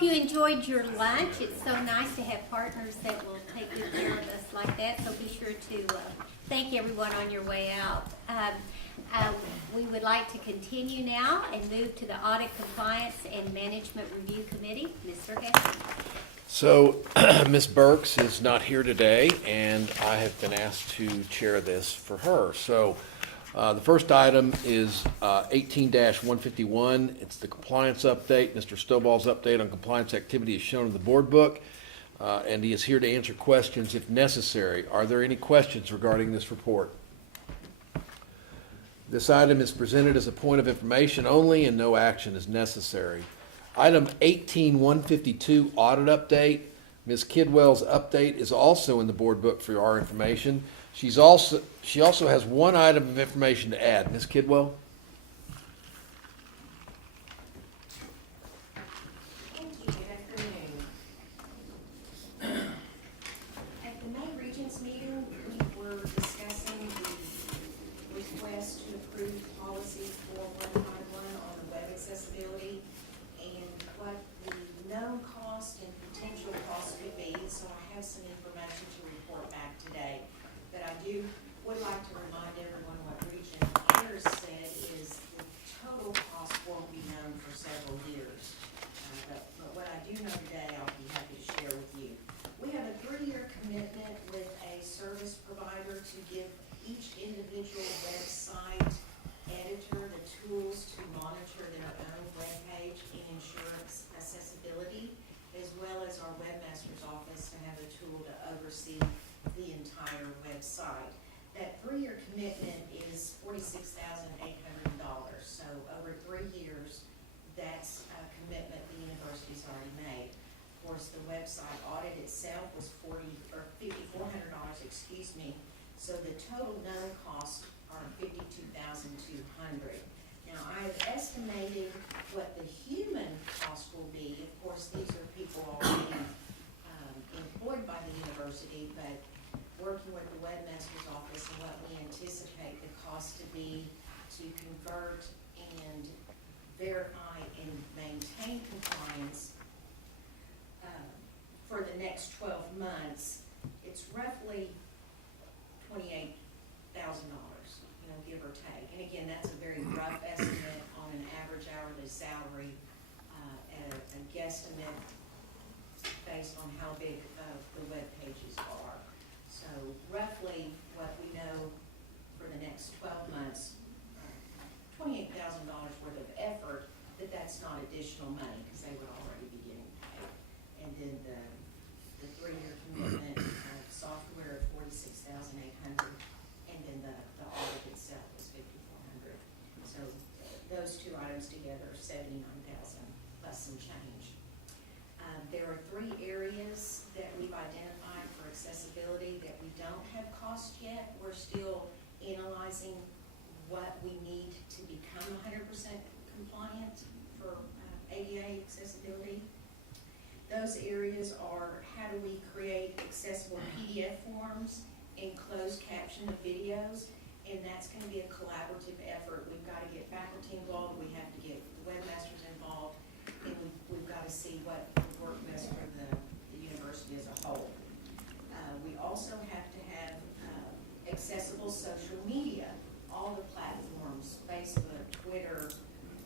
hope you enjoyed your lunch. It's so nice to have partners that will take good care of us like that. So be sure to thank everyone on your way out. We would like to continue now and move to the Audit, Compliance, and Management Review Committee. Mr. Hester. So, Ms. Burks is not here today, and I have been asked to chair this for her. So, the first item is 18-151. It's the compliance update. Mr. Stovall's update on compliance activity is shown in the board book, and he is here to answer questions if necessary. Are there any questions regarding this report? This item is presented as a point of information only, and no action is necessary. Item 18-152, audit update. Ms. Kidwell's update is also in the board book for our information. She also has one item of information to add. Ms. Kidwell? Thank you. Good afternoon. At the May Regents meeting, we were discussing the request to approve policy 4151 on the web accessibility and what the known cost and potential cost could be. So I have some information to report back today. But I would like to remind everyone what Region Ayers said is the total cost won't be known for several years. But what I do know today, I'll be happy to share with you. We have a 3-year commitment with a service provider to give each individual website editor the tools to monitor their own webpage and ensure accessibility, as well as our webmaster's office to have a tool to oversee the entire website. That 3-year commitment is $46,800. So over 3 years, that's a commitment the university's already made. Of course, the website audit itself was $5,400, excuse me. So the total known costs are $52,200. Now, I have estimated what the human cost will be. Of course, these are people already employed by the university, but working with the webmaster's office and what we anticipate the cost to be to convert and verify and maintain compliance for the next 12 months, it's roughly $28,000, give or take. And again, that's a very rough estimate on an average hourly salary, and a guesstimate based on how big the web pages are. So roughly what we know for the next 12 months, $28,000 worth of effort, but that's not additional money because they would already be getting paid. And then the 3-year commitment of software at $46,800, and then the audit itself is $5,400. So those two items together are $79,000 plus some change. There are 3 areas that we've identified for accessibility that we don't have cost yet. We're still analyzing what we need to become 100% compliant for ADA accessibility. Those areas are how do we create accessible PDF forms and closed caption of videos, and that's going to be a collaborative effort. We've got to get faculty involved, we have to get the webmasters involved, and we've got to see what would work best for the university as a whole. We also have to have accessible social media, all the platforms, Facebook, Twitter,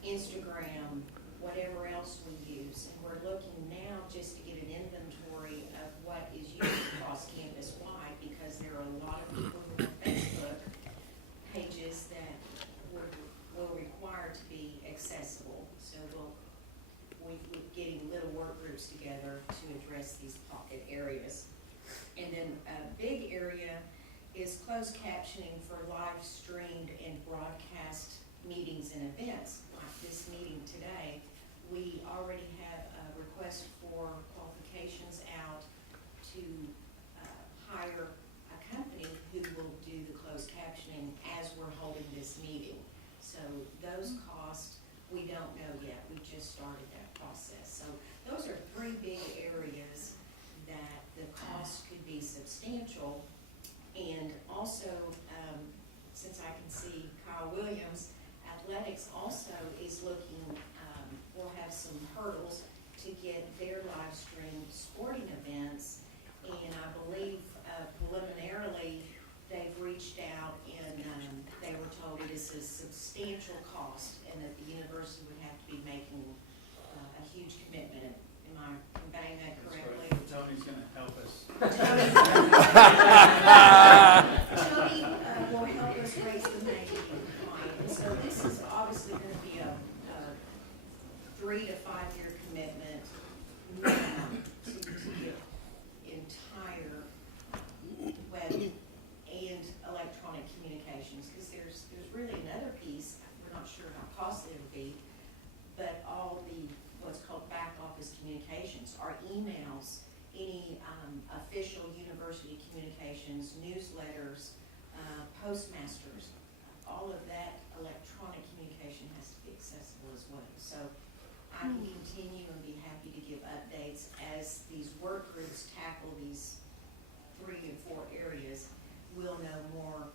Instagram, whatever else we use. And we're looking now just to get an inventory of what is used across campus-wide, because there are a lot of people who have Facebook pages that will require to be accessible. So we're getting little work groups together to address these pocket areas. And then a big area is closed captioning for live streamed and broadcast meetings and events. Like this meeting today, we already have a request for qualifications out to hire a company who will do the closed captioning as we're holding this meeting. So those costs, we don't know yet. We just started that process. So those are 3 big areas that the cost could be substantial. And also, since I can see Kyle Williams, athletics also is looking, we'll have some hurdles to get their live stream sporting events. And I believe preliminarily, they've reached out and they were told it is a substantial cost and that the university would have to be making a huge commitment. Am I conveying that correctly? Right. Tony's gonna help us. Tony will help us raise the money in compliance. And so this is obviously gonna be a 3 to 5 year commitment minimum to get entire web and electronic communications. Because there's really another piece, we're not sure how costly it'll be, but all the what's called back office communications, our emails, any official university communications, newsletters, postmasters, all of that electronic communication has to be accessible as well. So I can continue and be happy to give updates as these work groups tackle these 3 and 4 areas. We'll know more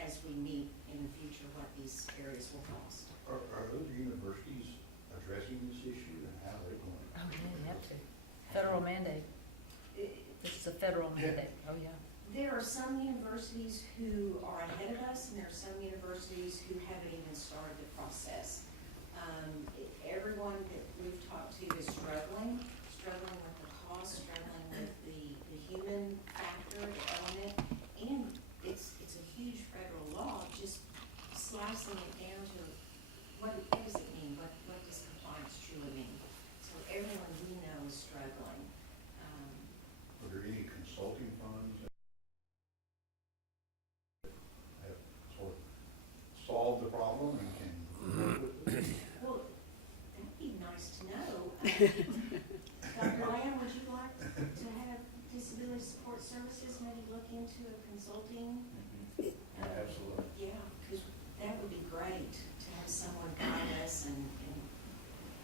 as we meet in the future what these areas will cost. Are other universities addressing this issue and how they're going? Oh, yeah, you have to. Federal mandate. This is a federal mandate. Oh, yeah. There are some universities who are ahead of us, and there are some universities who haven't even started the process. Everyone that we've talked to is struggling with the cost, struggling with the human factor, the element, and it's a huge federal law, just slicing it down to what does it mean, what does compliance truly mean? So everyone we know is struggling. Are there any consulting firms that have sort of solved the problem and can work with it? Well, that'd be nice to know. Dr. Lamb, would you like to have disability support services maybe look into a consulting? Absolutely. Yeah, because that would be great to have someone guide us and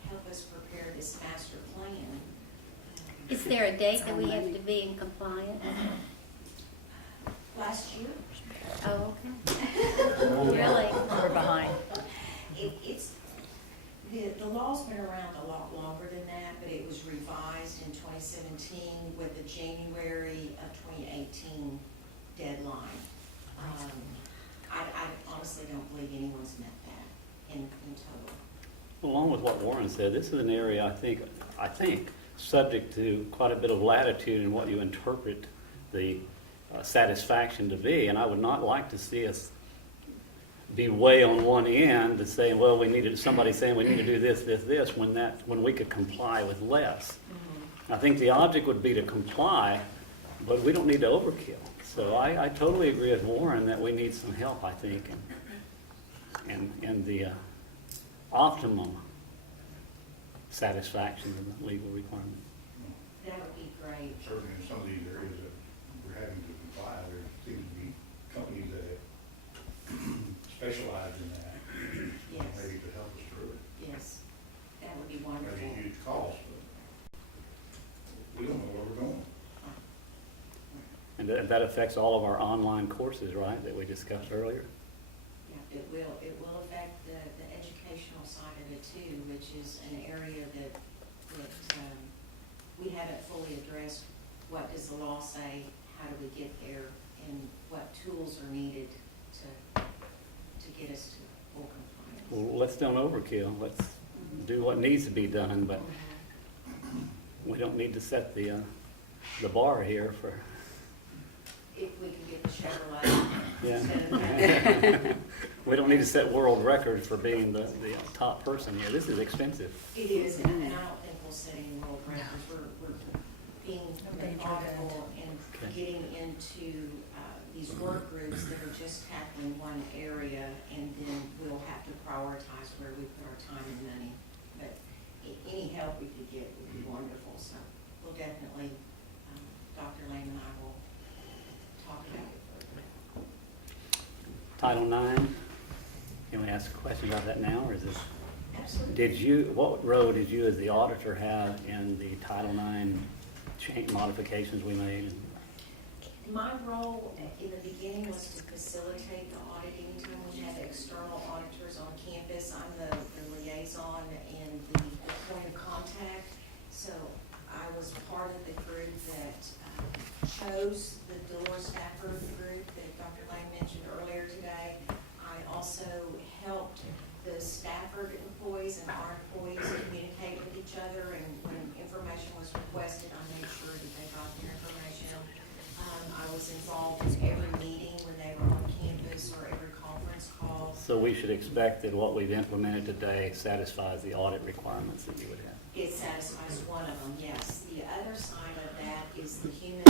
help us prepare this master plan. Is there a date that we have to be in compliance? Last year, Oh, okay. Really? We're behind. the law's been around a lot longer than that, but it was revised in 2017 with the January of 2018 deadline. I honestly don't believe anyone's met that in total. Along with what Warren said, this is an area I think subject to quite a bit of latitude in what you interpret the satisfaction to be, and I would not like to see us be way on one end to say, well, somebody saying we need to do this, when we could comply with less. Mm-hmm. I think the object would be to comply, but we don't need to overkill. So I totally agree with Warren that we need some help, I think, and the optimum satisfaction of the legal requirement. That would be great. Certainly in some of these areas that we're having to comply, there seems to be companies that have specialized in that. Yes. Maybe to help us through it. Yes, that would be Maybe a wonderful. huge cost, but we don't know where we're going. And that affects all of our online courses, right, that we discussed earlier? Yeah, it will affect the educational side of it too, which is an area that we haven't fully addressed. What does the law say? How do we get there? And what tools are needed to get us to full compliance? Well, let's don't overkill. Let's do what needs to be done, but we don't need to set the bar here for, If we can get the Chevrolet yeah. instead of that. We don't need to set world records for being the top person here. This is expensive. It is, and I don't think we'll set any world records. We're being methodical and getting into these work groups that are just tackling one area, and then we'll have to prioritize where we put our time and money. But any help we could get would be wonderful, so we'll definitely, Dr. Lane and I will talk about it further. Title IX, can we ask a question about that now, or is this? Absolutely. What role did you as the auditor have in the Title IX modifications we made? My role in the beginning was to facilitate the audit. Anytime we had external auditors on campus, I'm the liaison and the point of contact. So I was part of the group that chose the Dolores Stafford group that Dr. Lane mentioned earlier today. I also helped the Stafford employees and our employees communicate with each other, and when information was requested, I made sure that they got their information. I was involved in every meeting when they were on campus or every conference call. So we should expect that what we've implemented today satisfies the audit requirements that you would have. It satisfies one of them, yes. The other side of that is the human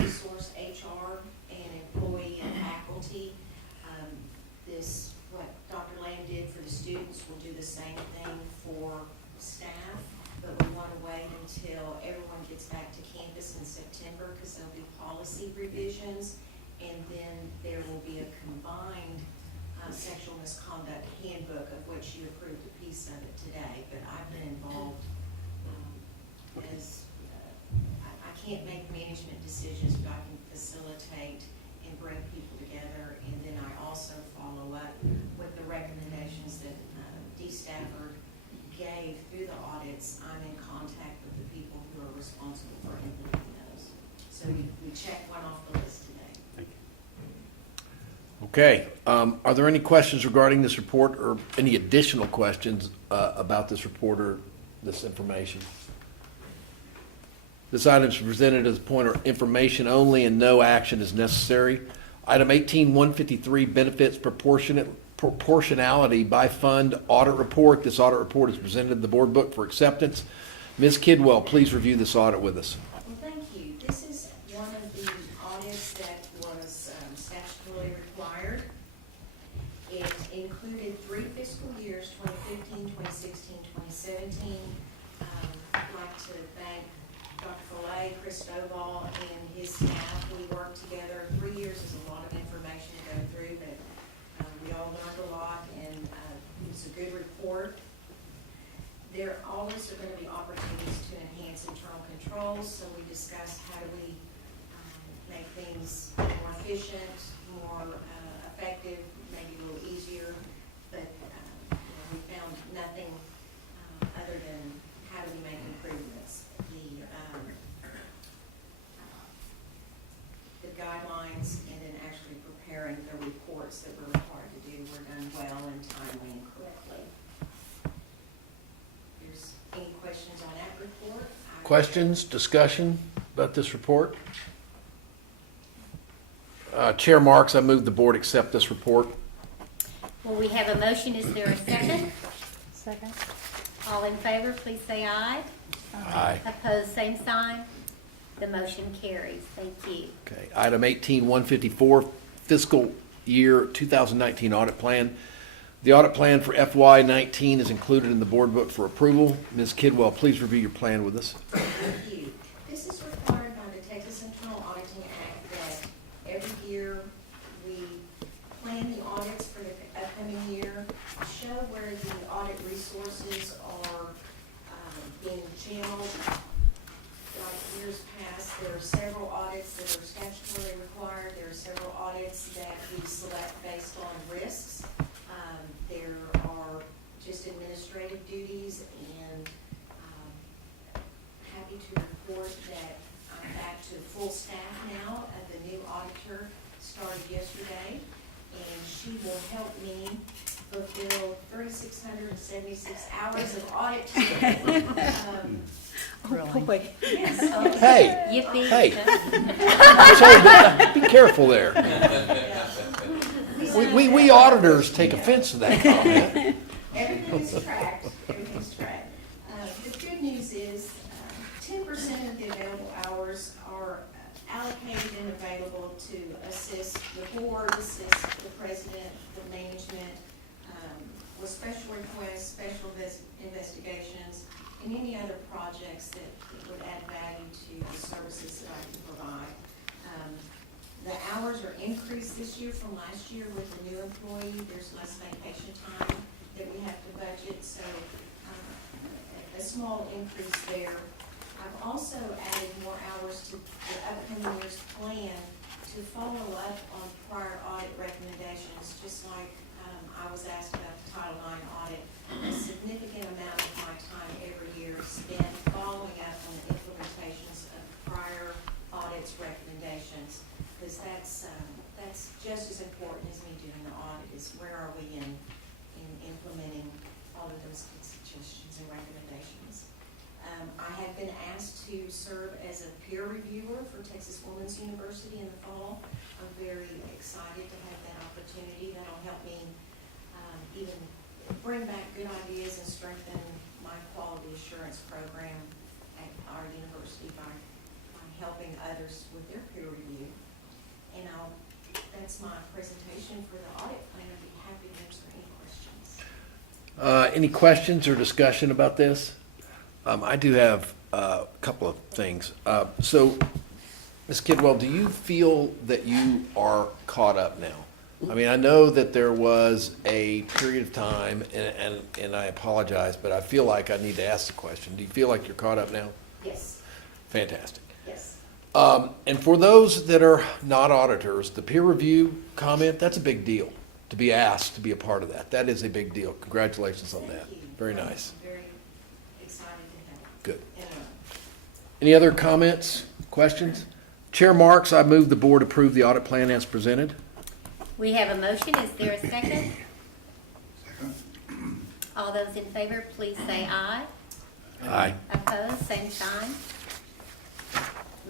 resource, HR, and employee and faculty. What Dr. Lamb did for the students, will do the same thing for staff, but we want to wait until everyone gets back to campus in September, because there'll be policy revisions, and then there will be a combined sexual misconduct handbook, of which you approved a piece of it today, but I've been involved as, I can't make management decisions, but I can facilitate and bring people together, and then I also follow up with the recommendations that D. Stafford gave through the audits. I'm in contact with the people who are responsible for implementing those. So we checked one off the list today. Thank you. Okay, are there any questions regarding this report or any additional questions about this report or this information? This item is presented as a point of information only and no action is necessary. Item 18-153, benefits proportionality by fund audit report. This audit report is presented in the board book for acceptance. Ms. Kidwell, please review this audit with us. Well, thank you. This is one of the audits that was statutorily required. It included 3 fiscal years, 2015, 2016, 2017. I'd like to thank Dr. Foley, Chris Stovall, and his staff. We worked together. 3 years is a lot of information to go through, but we all learned a lot, and it's a good report. There always are going to be opportunities to enhance internal controls, so we discussed how do we make things more efficient, more effective, maybe a little easier, but we found nothing other than how do we make improvements. The guidelines and then actually preparing the reports that we're required to do were done well and timely and correctly. There's any questions on that report? Questions, discussion about this report? Chair Marks, I move the board accept this report. Well, we have a motion. Is there a second? Second. All in favor, please say aye. Aye. Opposed, same sign. The motion carries. Thank you. Okay, item 18-154, fiscal year 2019 audit plan. The audit plan for FY19 is included in the board book for approval. Ms. Kidwell, please review your plan with us. Thank you. This is required by the Texas Internal Auditing Act that every year we plan the audits for the upcoming year, show where the audit resources are being channeled. Like years past, there are several audits that are statutorily required. There are several audits that we select based on risks. There are just administrative duties, and happy to report that I'm back to full staff now. The new auditor started yesterday, and she will help me fulfill 3,676 hours of audit time. Really? Yes. Hey, Yippee. hey. Be careful there. We auditors take offense to that comment. Everything's tracked, everything's tracked. The good news is 10% of the available hours are allocated and available to assist the board, assist the president, the management, with special requests, special investigations, and any other projects that would add value to the services that I can provide. The hours are increased this year from last year with the new employee. There's less vacation time that we have to budget, so a small increase there. I've also added more hours to the upcoming year's plan to follow up on prior audit recommendations, just like I was asked about the Title IX audit. A significant amount of my time every year is spent following up the audit is where are we in implementing all of those good suggestions and recommendations. I have been asked to serve as a peer reviewer for Texas Women's University in the fall. I'm very excited to have that opportunity. That'll help me even bring back good ideas and strengthen my quality assurance program at our university by helping others with their peer review. And that's my presentation for the audit plan. I'd be happy to answer any questions. Any questions or discussion about this? I do have a couple of things. So, Ms. Kidwell, do you feel that you are caught up now? I mean, I know that there was a period of time, and I apologize, but I feel like I need to ask the question. Do you feel like you're caught up now? Yes, Fantastic. yes. And for those that are not auditors, the peer review comment, that's a big deal. To be asked to be a part of that. That is a big deal. Congratulations on that. Thank you. Very nice. I'm very excited to have it. Good. And, Any other comments, questions? Chair Marks, I move the board approve the audit plan as presented. We have a motion. Is there a second? Second. All those in favor, please say aye. Aye. Opposed, same sign.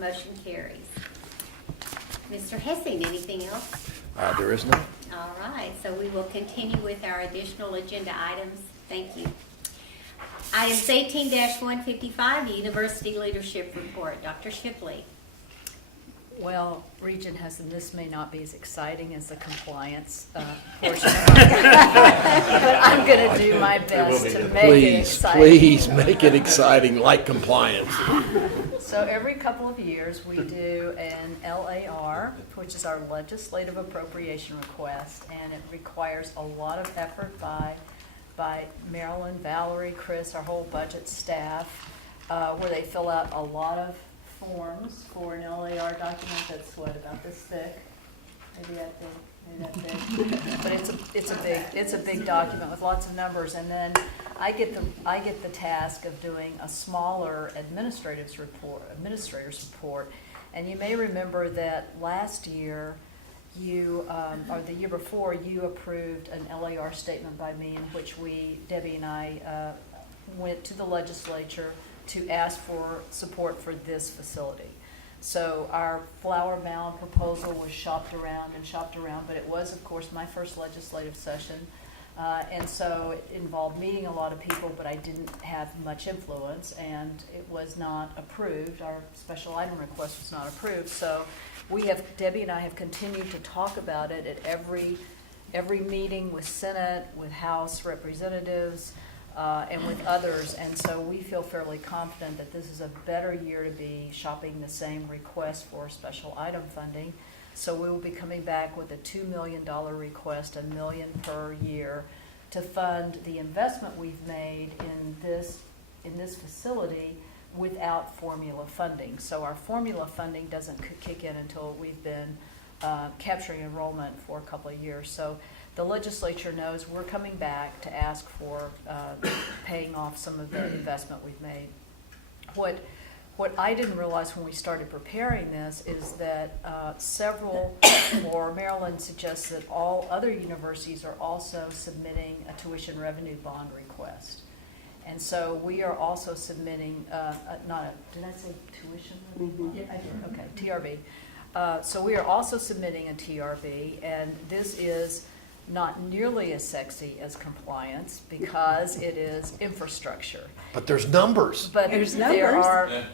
Motion carries. Mr. Hessing, anything else? There is none. All right, so we will continue with our additional agenda items. Thank you. Items 18-155, the University Leadership Report. Dr. Shipley. Well, Regent has, and this may not be as exciting as the compliance portion of it, but I'm going to do my best to make it Please, exciting. please make it exciting, like compliance. So every couple of years, we do an LAR, which is our legislative appropriation request, and it requires a lot of effort by Marilyn, Valerie, Chris, our whole budget staff, where they fill out a lot of forms for an LAR document that's what, about this thick? Maybe that big, but it's a big document with lots of numbers, and then I get the task of doing a smaller administrator's report, and you may remember that last year or the year before, you approved an LAR statement by me in which Debbie and I went to the legislature to ask for support for this facility. So our flower mound proposal was shopped around, but it was, of course, my first legislative session. And so it involved meeting a lot of people, but I didn't have much influence, and it was not approved. Our special item request was not approved. So Debbie and I have continued to talk about it at every meeting with Senate, with House representatives, and with others, and so we feel fairly confident that this is a better year to be shopping the same request for special item funding. So we will be coming back with a $2 million request, $1 million per year, to fund the investment we've made in this facility without formula funding. So our formula funding doesn't kick in until we've been capturing enrollment for a couple of years. So the legislature knows we're coming back to ask for paying off some of the investment we've made. What I didn't realize when we started preparing this is that Maryland suggests that all other universities are also submitting a tuition revenue bond request. And so we are also submitting, did I say tuition revenue bond? Yeah, I did, okay, TRB. So we are also submitting a TRB, and this is not nearly as sexy as compliance because it is infrastructure. But there's numbers. But There's there numbers. are,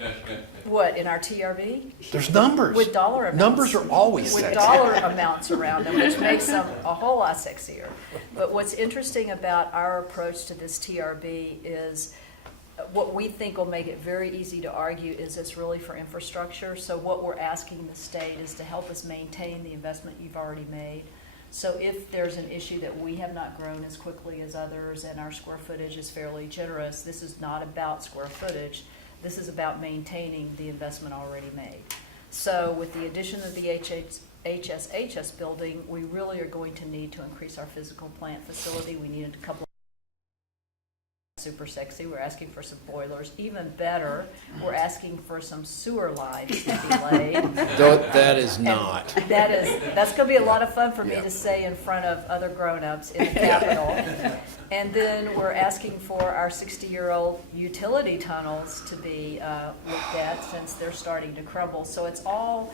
what, in our TRB? There's numbers. With dollar amounts. Numbers are always With sexy. dollar amounts around them, which makes them a whole lot sexier. But what's interesting about our approach to this TRB is what we think will make it very easy to argue is it's really for infrastructure. So what we're asking the state is to help us maintain the investment you've already made. So if there's an issue that we have not grown as quickly as others and our square footage is fairly generous, this is not about square footage. This is about maintaining the investment already made. So with the addition of the HSHS building, we really are going to need to increase our physical plant facility. We needed a couple super sexy. We're asking for some boilers. Even better, we're asking for some sewer lines to be laid. That is not. That's going to be a lot of fun for me Yeah. to say in front of other grown-ups in the Capitol. And then we're asking for our 60-year-old utility tunnels to be looked at since they're starting to crumble. So it's all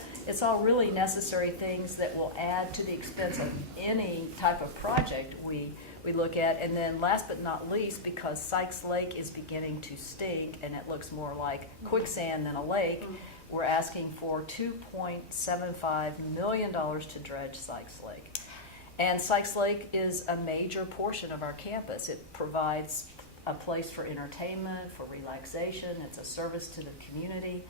really necessary things that will add to the expense of any type of project we look at. And then last but not least, because Sykes Lake is beginning to stink and it looks more like quicksand than a lake, we're asking for $2.75 million to dredge Sykes Lake. And Sykes Lake is a major portion of our campus. It provides a place for entertainment, for relaxation. It's a service to the community.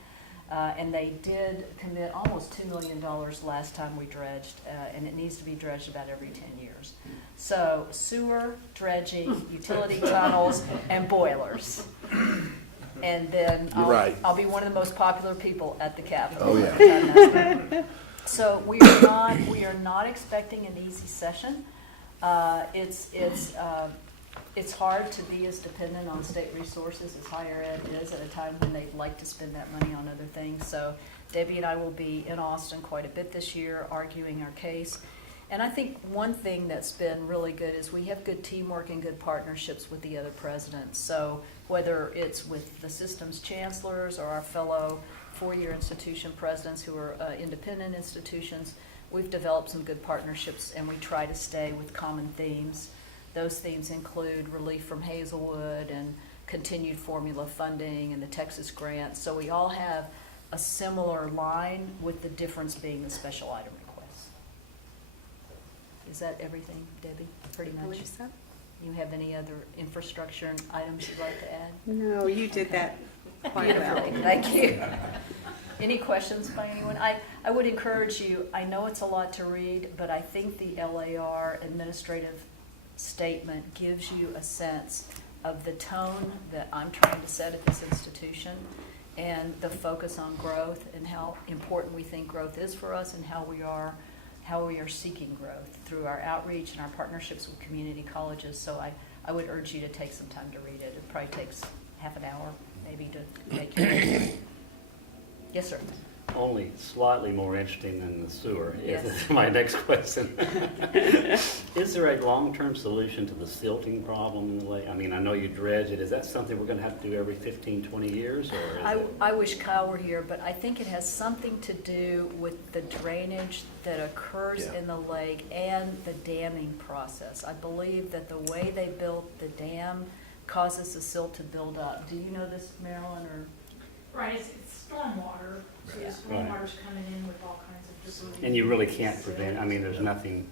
And they did commit almost $2 million last time we dredged, and it needs to be dredged about every 10 years. So sewer, dredging, utility tunnels, and boilers. And then You're right. I'll be one of the most popular people at the Capitol. Oh, yeah. So we are not expecting an easy session. It's hard to be as dependent on state resources as higher ed is at a time when they'd like to spend that money on other things. So Debbie and I will be in Austin quite a bit this year arguing our case. And I think one thing that's been really good is we have good teamwork and good partnerships with the other presidents. So whether it's with the systems chancellors or our fellow four-year institution presidents who are independent institutions, we've developed some good partnerships, and we try to stay with common themes. Those themes include relief from Hazelwood and continued formula funding and the Texas grant. So we all have a similar line, with the difference being the special item requests. Is that everything, Debbie? Pretty much. You have any other infrastructure items you'd like to add? No, you did that quite well. Beautifully. Thank you. Any questions by anyone? I would encourage you, I know it's a lot to read, but I think the LAR administrative statement gives you a sense of the tone that I'm trying to set at this institution, and the focus on growth and how important we think growth is for us, and how we are seeking growth through our outreach and our partnerships with community colleges. So I would urge you to take some time to read it. It probably takes half an hour maybe to make your way. Yes, sir. Only slightly more interesting than the sewer Yes. is my next question. Is there a long-term solution to the silting problem in the lake? I mean, I know you dredge it. Is that something we're going to have to do every 15, 20 years? Or is I wish Kyle were here, but I think it has something to do with the drainage that occurs Yeah. in the lake and the damming process. I believe that the way they built the dam causes the silt to build up. Do you know this, Marilyn, or? Right, it's stormwater, so the Yeah. stormwater's coming in with all kinds of debris. And you really can't prevent, I mean, there's nothing,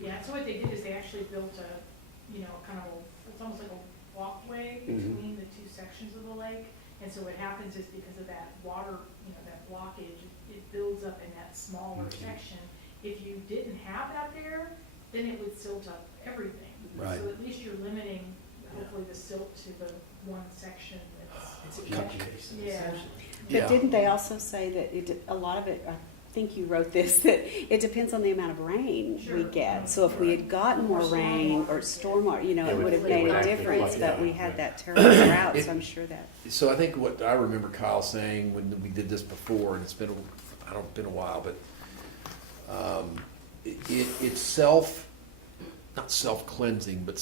Yeah, so what they did is they actually built kind of it's almost like a walkway Mhm. between the two sections of the lake. And so what happens is, because of that water, that blockage, it builds up in that smaller section. If you didn't have that there, then it would silt up everything. Right. So at least you're limiting, hopefully, the silt to the one section that's. It's a catch basin, Yeah. essentially. Yeah. But didn't they also say that a lot of it, I think you wrote this, that it depends on the amount of rain we Sure. get. So if we had gotten more rain or stormwater, it would have made a difference, but we had that terrible drought, so I'm sure that. So I think what I remember Kyle saying when we did this before, and it's been, been a while, but it's not self-cleansing, but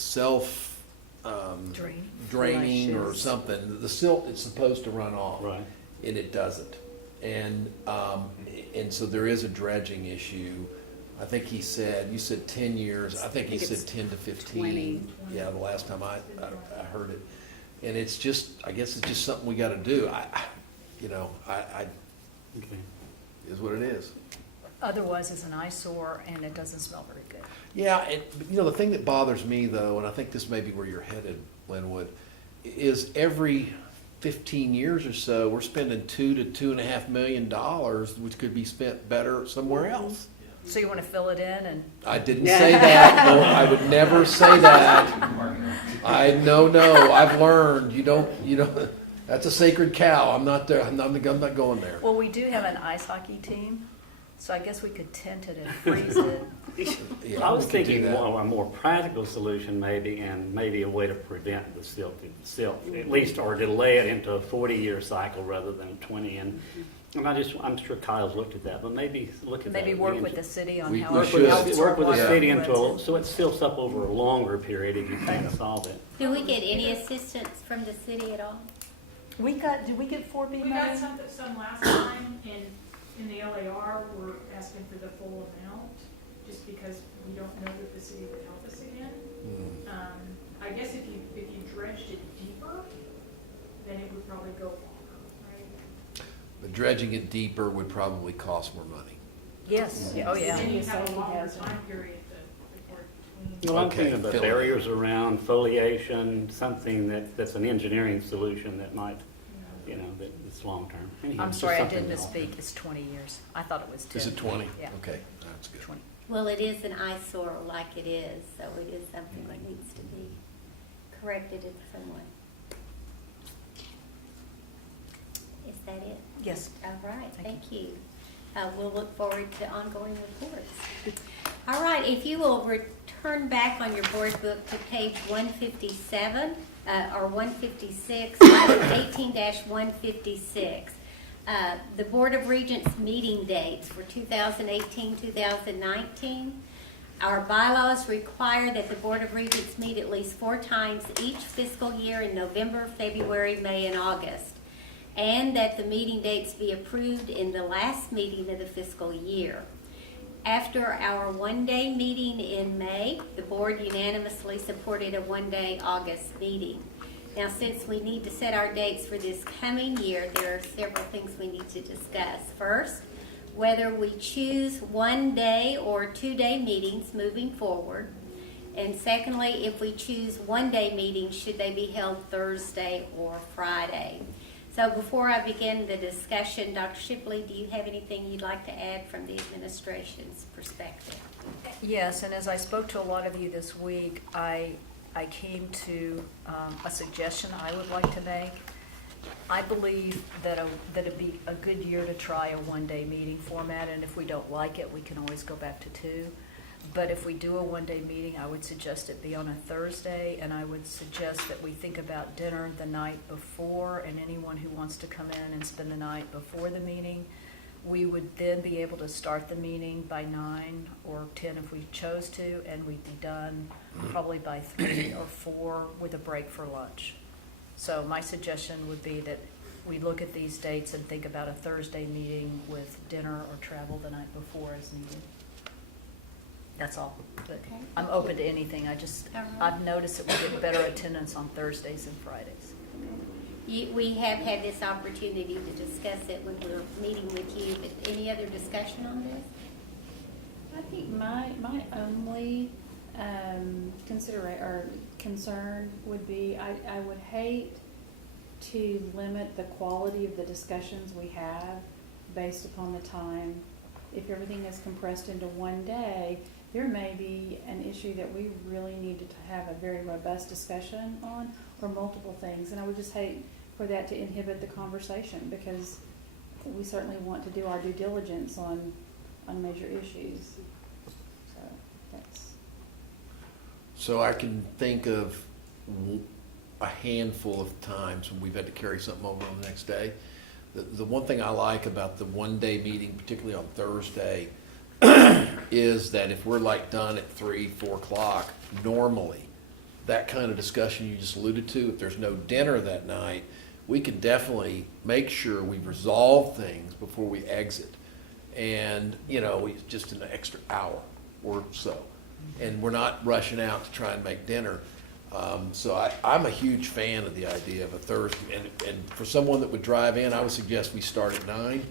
draining or Flushes. something. The silt is supposed to run off. right? And it doesn't. And so there is a dredging issue. I think you said 10 years. I think he think said it's 10 to 15. 20. Yeah, the last time I heard it. And it's just, I guess it's just something we got to do. Okay. Is what it is. Otherwise, it's an eyesore and it doesn't smell very good. Yeah, the thing that bothers me though, and I think this may be where you're headed, Linwood, is every 15 years or so, we're spending $2 to $2.5 million, which could be spent better somewhere else. So you want to fill it in and? I didn't say that. No, I would never say that. No. I've learned. You don't. That's a sacred cow. I'm not there. I'm not going there. Well, we do have an ice hockey team, So I guess we could tint it and freeze it. Yeah, I was we could do thinking that. a more practical solution maybe, and maybe a way to prevent the silt, at least, or delay it into a 40-year cycle rather than a 20. And I'm sure Kyle's looked at that, but maybe look at that. Maybe work with the city on We- how we it should. helps Work with our the water city influence. so it silts up over a longer period if you can't solve it. Do we get any assistance from the city at all? Did we get 4B We got money? some last time, and in the LAR, we're asking for the full amount, just because we don't know that the city would help us again. I guess if you dredged it deeper, then it would probably go longer, right? But dredging it deeper would probably cost more money. Yes, oh yeah. Then you Yeah. have a longer Has it. time period before between. Well, I'm Okay, thinking about fill it. barriers around, foliation, something that's an engineering solution that might, You know, that it's long-term. Anyhow, I'm just sorry, I something did to offer. misspeak. It's 20 years. I thought it was 10. Is it 20? Yeah. Okay, that's good. 20. Well, it is an eyesore like it is, so it is something that needs to be corrected in some way. Is that it? Yes. All right, Thank thank you. We'll look forward to ongoing reports. All right, if you will return back on your board book to page 157, or 156, item 18-156. The Board of Regents meeting dates for 2018, 2019. Our bylaws require that the Board of Regents meet at least 4 times each fiscal year in November, February, May, and August, and that the meeting dates be approved in the last meeting of the fiscal year. After our one-day meeting in May, the board unanimously supported a one-day August meeting. Now, since we need to set our dates for this coming year, there are several things we need to discuss. First, whether we choose one-day or two-day meetings moving forward. And secondly, if we choose one-day meetings, should they be held Thursday or Friday? So before I begin the discussion, Dr. Shipley, do you have anything you'd like to add from the administration's perspective? Yes, and as I spoke to a lot of you this week, I came to a suggestion I would like to make. I believe that it'd be a good year to try a one-day meeting format, and if we don't like it, we can always go back to 2. But if we do a one-day meeting, I would suggest it be on a Thursday, and I would suggest that we think about dinner the night before, and anyone who wants to come in and spend the night before the meeting. We would then be able to start the meeting by 9 or 10 if we chose to, and we'd be done probably by 3 or 4 with a break for lunch. So my suggestion would be that we look at these dates and think about a Thursday meeting with dinner or travel the night before as needed. That's all. But Okay. I'm open to anything. All right. I've noticed that we get better attendance on Thursdays and Fridays. We have had this opportunity to discuss it when we were meeting with you, but any other discussion on this? I think my only concern would be, I would hate to limit the quality of the discussions we have based upon the time. If everything is compressed into one day, there may be an issue that we really need to have a very robust discussion on, or multiple things. And I would just hate for that to inhibit the conversation, because we certainly want to do our due diligence on major issues. So that's. So I can think of a handful of times when we've had to carry something over on the next day. The one thing I like about the one-day meeting, particularly on Thursday, is that if we're like done at 3, 4 o'clock, normally, that kind of discussion you just alluded to, if there's no dinner that night, we can definitely make sure we resolve things before we exit. And, just an extra hour or so. And we're not rushing out to try and make dinner. So I'm a huge fan of the idea of a Thursday. And for someone that would drive in, I would suggest we start at 9,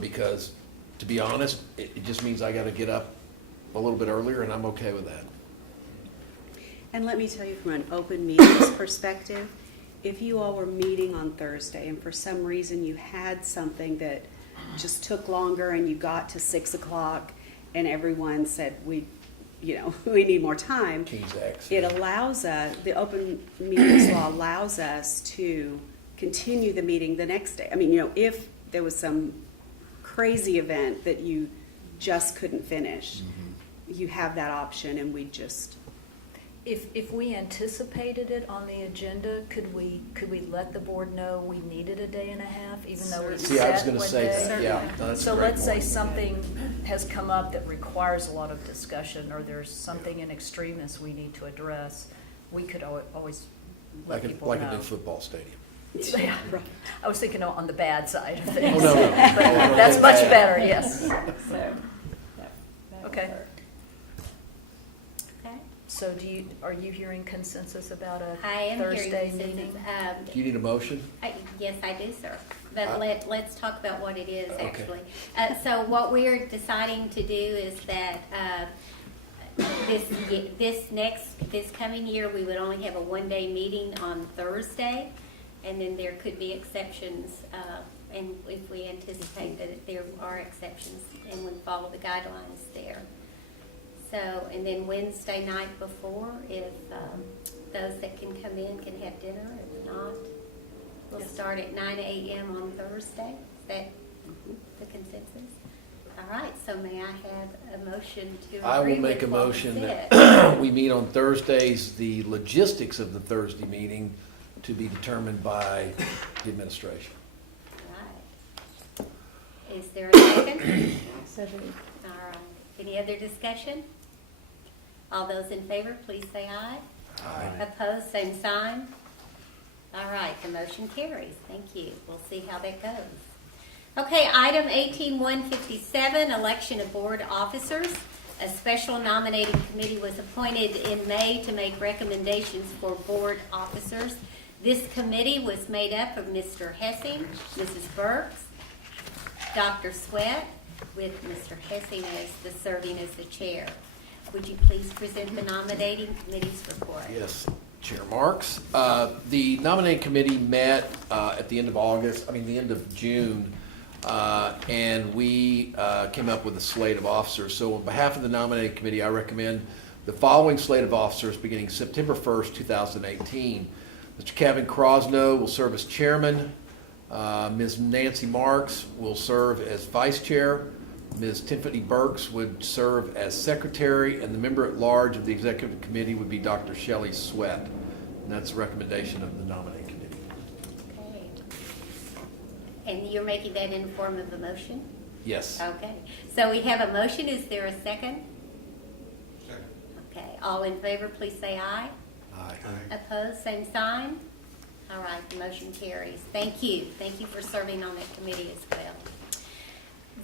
because, to be honest, it just means I got to get up a little bit earlier, and I'm okay with that. And let me tell you, from an open meetings perspective, if you all were meeting on Thursday and for some reason you had something that just took longer and you got to 6 o'clock and everyone said, we need more time, King's X. it allows us, the open meetings law allows us to continue the meeting the next day. I mean, if there was some crazy event that you just couldn't finish, you have that option, and we just, If we anticipated it on the agenda, could we let the board know we needed a day and a half, even though we See, I was set gonna what say day? that, yeah, no, that's a So great let's say point. something has come up that requires a lot of discussion, or there's something in extremis we need to address, we could always let people know. Like a new football stadium. Yeah. right. I was thinking on the bad side of things. Oh, no, no. But that's much better, yes. So, that would Okay. work. Okay. So are you hearing consensus about a I am hearing Thursday this. meeting? Do you need a motion? Yes, I do, sir. But Uh, let's talk about what it is, Okay. actually. So what we're deciding to do is that this coming year, we would only have a one-day meeting on Thursday, and then there could be exceptions, and if we anticipate that there are exceptions, and we follow the guidelines there. So, and then Wednesday night before, if those that can come in can have dinner, if not, we'll start at 9 a.m. on Thursday. Is that the consensus? All right, so may I have a motion to I will agree make a with what we motion said? that we meet on Thursdays, the logistics of the Thursday meeting to be determined by the administration. All right. Is there a second? So the, All right. Any other discussion? All those in favor, please say aye. Aye. Opposed, same sign. All right, the motion carries. Thank you. We'll see how that goes. Okay, item 18157, election of board officers. A special nominating committee was appointed in May to make recommendations for board officers. This committee was made up of Mr. Hessing, Mrs. Burks, Dr. Sweat, with Mr. Hessing serving as the chair. Would you please present the nominating committee's report? Yes, Chair Marks. The nominating committee met at the end of June, and we came up with a slate of officers. So on behalf of the nominating committee, I recommend the following slate of officers beginning September 1st, 2018. Mr. Kevin Crosno will serve as chairman. Ms. Nancy Marks will serve as vice chair. Ms. Tiffany Burks would serve as secretary, and the member at large of the executive committee would be Dr. Shelley Sweat. And that's the recommendation of the nominating committee. Okay. And you're making that in the form of a motion? Yes. Okay. So we have a motion. Is there a second? Second. Okay. All in favor, please say aye. Aye. Opposed, same sign. All right, the motion carries. Thank you. Thank you for serving on that committee as well.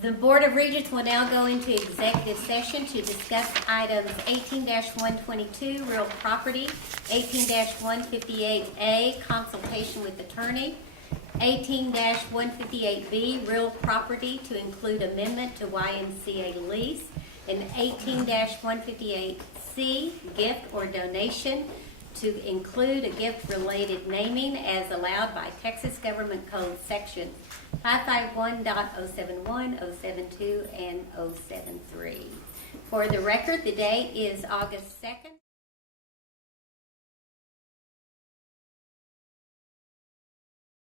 The Board of Regents will now go into executive session to discuss items 18-122, real property, 18-158A, consultation with attorney, 18-158B, real property to include amendment to YMCA lease, and 18-158C, gift or donation to include a gift-related naming as allowed by Texas Government Code Section 551.071, 072, and 073. For the record, the date is August 2nd.